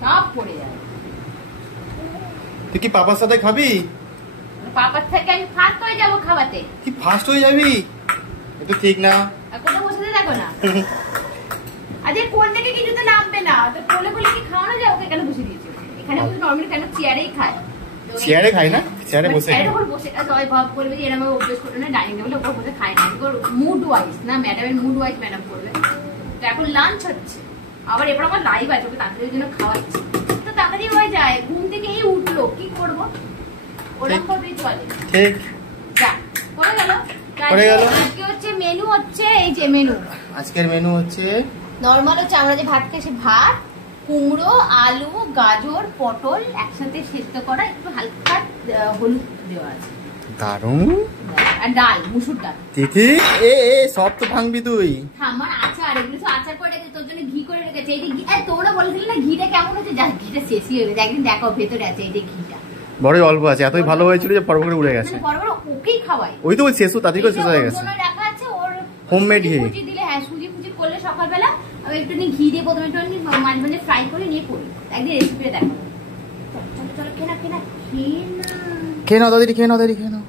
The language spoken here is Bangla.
সব পড়ে যাবে। তুই কি পাপার সাথে খাবি? পাপার থেকে আমি ফার্স্ট হয়ে যাবো খাওয়াতে। কি ফার্স্ট হয়ে যাবি? এটা ঠিক না। কোথাও বসে দেখো না। আজকে কোন থেকে কিছু তো নামবে না, তো কোলে কোলে কি খাওয়ানো যায়? ওকে কেন বসে দিয়েছে? এখানে বসে নরমালি কেন চেয়ারেই খায়? চেয়ারে খাই না, চেয়ারে বসে। চেয়ারে বসে সবাই ভাব করবে যে এরকম অভ্যেস করবে না, ডাইনিং টেবিলে ওপর বসে খায় না। মুড ওয়াইজ না, ম্যাডামের মুড ওয়াইজ ম্যাডাম করবে। তো এখন লাঞ্চ হচ্ছে, আবার এবার আমার লাইভ আছে, ওকে তাড়াতাড়ির জন্য খাওয়াচ্ছি। তো তাড়াতাড়ি হয়ে যায়, ঘুম থেকে এই উঠলো, কি করবো? ওরকম ভাবেই চলে। ঠিক যা করে গেল। আজকে হচ্ছে মেনু হচ্ছে এই যে মেনু। আজকের মেনু হচ্ছে নরমাল হচ্ছে আমরা যে ভাত খাই, সে ভাত, কুমড়ো, আলু, গাজর, পটল একসাথে সেদ্ধ করা, একটু হালকা হলুদ দেওয়া আছে। দারুণ। আর ডাল, মুসুর ডাল। তিথি এ সব তো ভাঙবি তুই। আমার আচার, এগুলো তো আচার করে রেখেছে, তোর জন্য ঘি করে রেখেছে। এই যে তোমরা বলেছিলে না ঘিটা কেমন হচ্ছে, যা ঘিটা শেষই হয়ে গেছে। একদিন দেখাও ভেতরে আছে এই যে ঘিটা। বড়ই অল্প আছে, এতই ভালো হয়েছিল যে পর করে উড়ে গেছে। বড় ওকেই খাওয়াই। ওই তো শেষ তাড়াতাড়ি করে শেষ হয়ে গেছে। রাখা আছে ওর হোমমেড ঘি। সুজি দিলে, হ্যাঁ সুজি ফুজি করলে সকালবেলা আমি একটুখানি ঘি দিয়ে প্রথমে একটু মাঝে মাঝে ফ্রাই করে নিয়ে করি। একদিন রেসিপিটা দেখো। চলো চলো খেয়ে নাও, খেয়ে নাও, খেয়ে নাও দাদি, খেয়ে নাও দাদি, খেয়ে নাও।